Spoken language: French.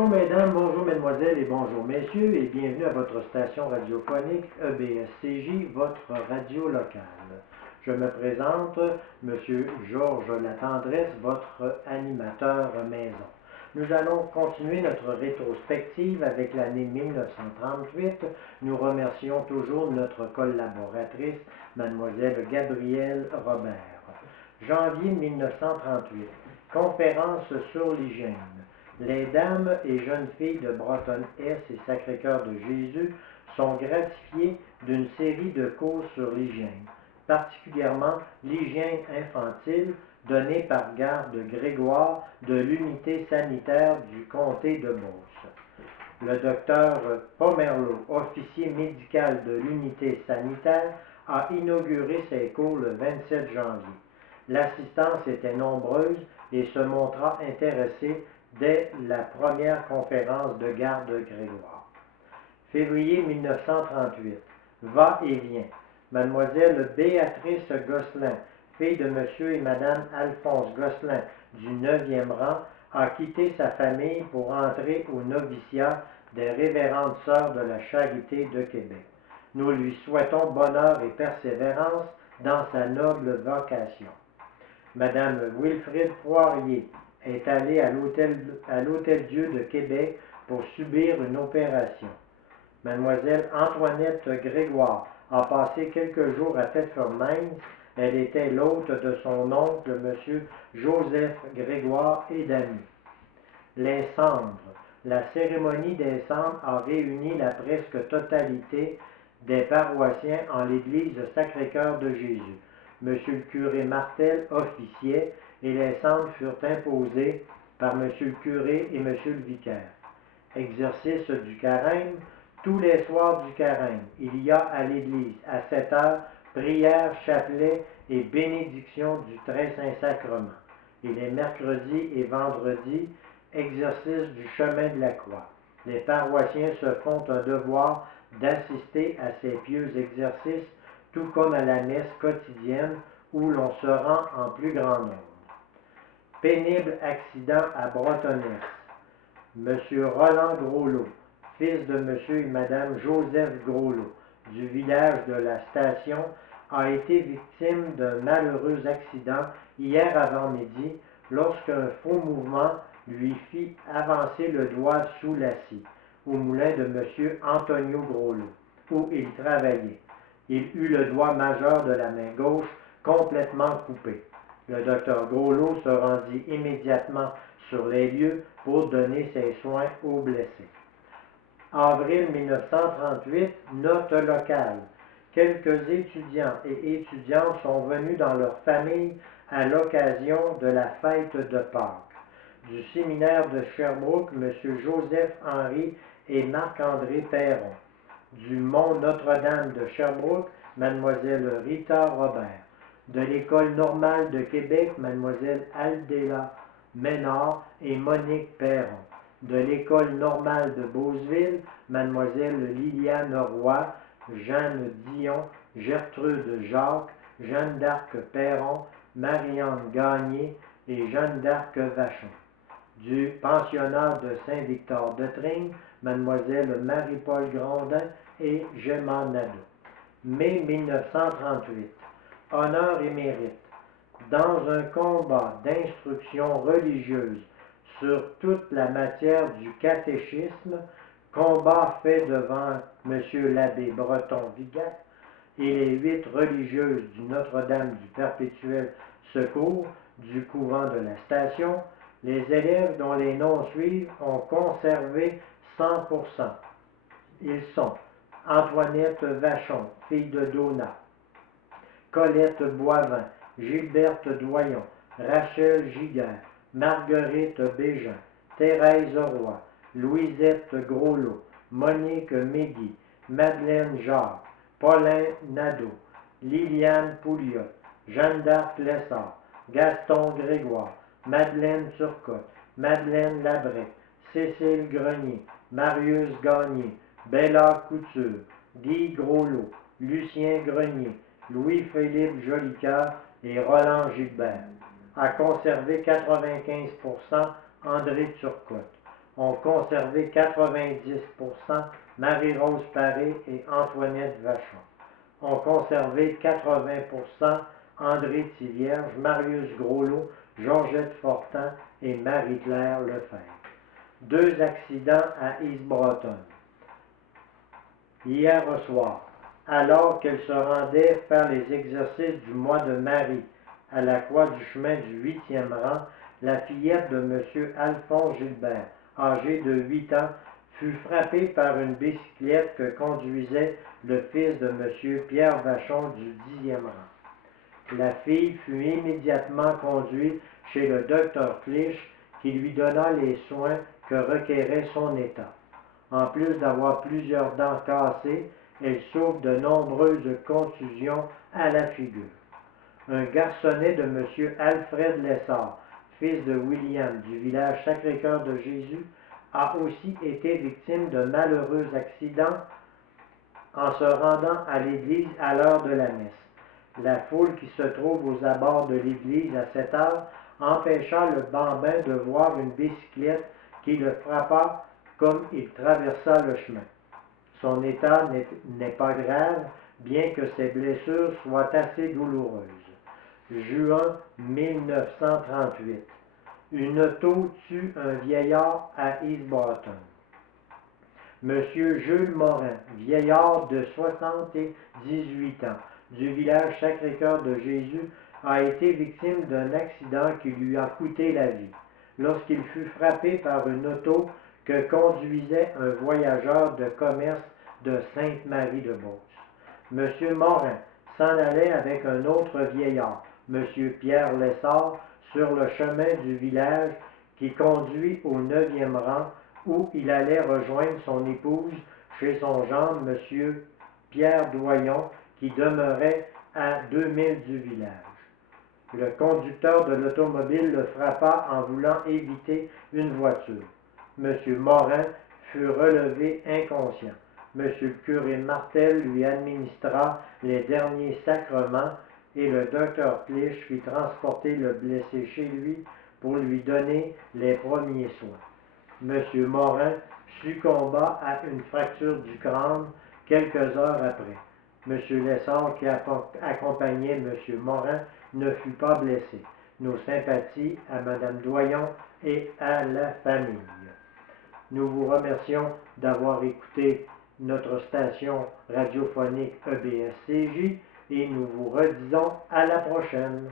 Bonjour mesdames, bonjour mesdemoiselles et bonjour messieurs et bienvenue à votre station radiophonique EBSCJ, votre radio locale. Je me présente, Monsieur Georges Latendresse, votre animateur maison. Nous allons continuer notre rétrospective avec l'année 1938. Nous remercions toujours notre collaboratrice, Mademoiselle Gabrielle Robert. Janvier 1938, conférence sur l'hygiène. Les dames et jeunes filles de Bretonne-Est et Sacré-Cœur de Jésus sont gratifiées d'une série de cours sur l'hygiène, particulièrement l'hygiène infantile donnée par garde Grégoire de l'unité sanitaire du comté de Beauce. Le docteur Pomerleau, officier médical de l'unité sanitaire, a inauguré ses cours le 27 janvier. L'assistance était nombreuse et se montra intéressée dès la première conférence de garde Grégoire. Février 1938. Va-et-vient. Mademoiselle Béatrice Gosselin, fille de Monsieur et Madame Alphonse Gosselin du 9e rang, a quitté sa famille pour entrer au noviciat des Révérendes Sœurs de la Charité de Québec. Nous lui souhaitons bonheur et persévérance dans sa noble vocation. Madame Wilfrid Poirier est allée à l'Hôtel-Dieu de Québec pour subir une opération. Mademoiselle Antoinette Grégoire a passé quelques jours à Thetford-Mines. Elle était l'hôte de son oncle, M. Joseph Grégoire et d'amis. Les cendres. La cérémonie des cendres a réuni la presque totalité des paroissiens en l'église Sacré-Cœur de Jésus. M. le curé Martel officiait et les cendres furent imposées par M. le curé et M. le vicaire. Exercice du carême. Tous les soirs du carême, il y a à l'église, à 7 heures, prière, chapelet et bénédiction du Très Saint-Sacrement. Et les mercredis et vendredis, exercice du chemin de la croix. Les paroissiens se font un devoir d'assister à ces pieux exercices, tout comme à la messe quotidienne où l'on se rend en plus grand nombre. Pénible accident à Bretonne-Est. M. Roland Groslot, fils de M. et Mme Joseph Groslot, du village de la Station, a été victime d'un malheureux accident hier avant-midi lorsqu'un faux mouvement lui fit avancer le doigt sous la scie, au moulin de M. Antonio Groslot, où il travaillait. Il eut le doigt majeur de la main gauche complètement coupé. Le docteur Groslot se rendit immédiatement sur les lieux pour donner ses soins aux blessés. Avril 1938, note locale. Quelques étudiants et étudiantes sont venus dans leur famille à l'occasion de la fête de Pâques. Du séminaire de Sherbrooke, M. Joseph-Henri et Marc-André Perron. Du Mont Notre-Dame de Sherbrooke, Mlle Rita Robert. De l'École normale de Québec, Mlle Aldéla Ménard et Monique Perron. De l'École normale de Beauceville, Mlle Liliane Roy, Jeanne Dion, Gertrude Jacques, Jeanne d'Arc Perron, Marianne Gagné et Jeanne d'Arc Vachon. Du pensionnat de Saint-Victor-de-Tring, Mlle Marie-Paul Grondin et Gemma Nadeau. Mai 1938. Honneur et mérite. Dans un combat d'instruction religieuse sur toute la matière du catéchisme, combat fait devant M. l'abbé Breton-Vigat et les 8 religieuses du Notre-Dame du Perpétuel Secours du couvent de la Station, les élèves dont les noms suivent ont conservé 100%. Ils sont Antoinette Vachon, fille de Donat, Colette Boivin, Gilberte Doyon, Rachel Giguère, Marguerite Bégin, Thérèse Roy, Louisette Groslot, Monique Mégy, Madeleine Jacques, Paulin Nadeau, Liliane Pouliot, Jeanne d'Arc Lessard, Gaston Grégoire, Madeleine Turcotte, Madeleine Labrec, Cécile Grenier, Marius Gagné, Bella Couture, Guy Groslot, Lucien Grenier, Louis-Philippe Jolicoeur et Roland Gilbert. A conservé 95% André Turcotte. ont conservé 90%, Marie-Rose Paré et Antoinette Vachon. Ont conservé 80%, André Thivierge, Marius Groslot, Georgette Fortin et Marie-Claire Lefebvre. 2 accidents à East-Broughton. Hier au soir, alors qu'elle se rendait faire les exercices du mois de Marie à la croix du chemin du 8e rang, la fillette de M. Alphonse Gilbert, âgé de 8 ans, fut frappée par une bicyclette que conduisait le fils de M. Pierre Vachon du 10e rang. La fille fut immédiatement conduite chez le docteur Clich qui lui donna les soins que requérait son état. En plus d'avoir plusieurs dents cassées, elle souffre de nombreuses contusions à la figure. Un garçonnet de M. Alfred Lessard, fils de William du village Sacré-Cœur de Jésus, a aussi été victime d'un malheureux accident en se rendant à l'église à l'heure de la messe. La foule qui se trouve aux abords de l'église à cette heure empêcha le bambin de voir une bicyclette qui le frappa comme il traversa le chemin. Son état n'est pas grave, bien que ses blessures soient assez douloureuses. Juin 1938. Une auto tue un vieillard à East-Broughton. Monsieur Jules Morin, vieillard de 78 ans, du village Sacré-Cœur de Jésus, a été victime d'un accident qui lui a coûté la vie, lorsqu'il fut frappé par une auto que conduisait un voyageur de commerce de Sainte-Marie-de-Beauce. Monsieur Morin s'en allait avec un autre vieillard, Monsieur Pierre Lessard, sur le chemin du village qui conduit au 9e rang, où il allait rejoindre son épouse chez son gendre, Monsieur Pierre Doyon, qui demeurait à 2 milles du village. Le conducteur de l'automobile le frappa en voulant éviter une voiture. Monsieur Morin fut relevé inconscient. Monsieur le curé Martel lui administra les derniers sacrements et le docteur Clich fit transporter le blessé chez lui pour lui donner les premiers soins. Monsieur Morin succomba à une fracture du crâne quelques heures après. Monsieur Lessard, qui accompagnait Monsieur Morin, ne fut pas blessé. Nos sympathies à Madame Doyon et à la famille. Nous vous remercions d'avoir écouté notre station radiophonique EBS-CJ et nous vous redisons à la prochaine.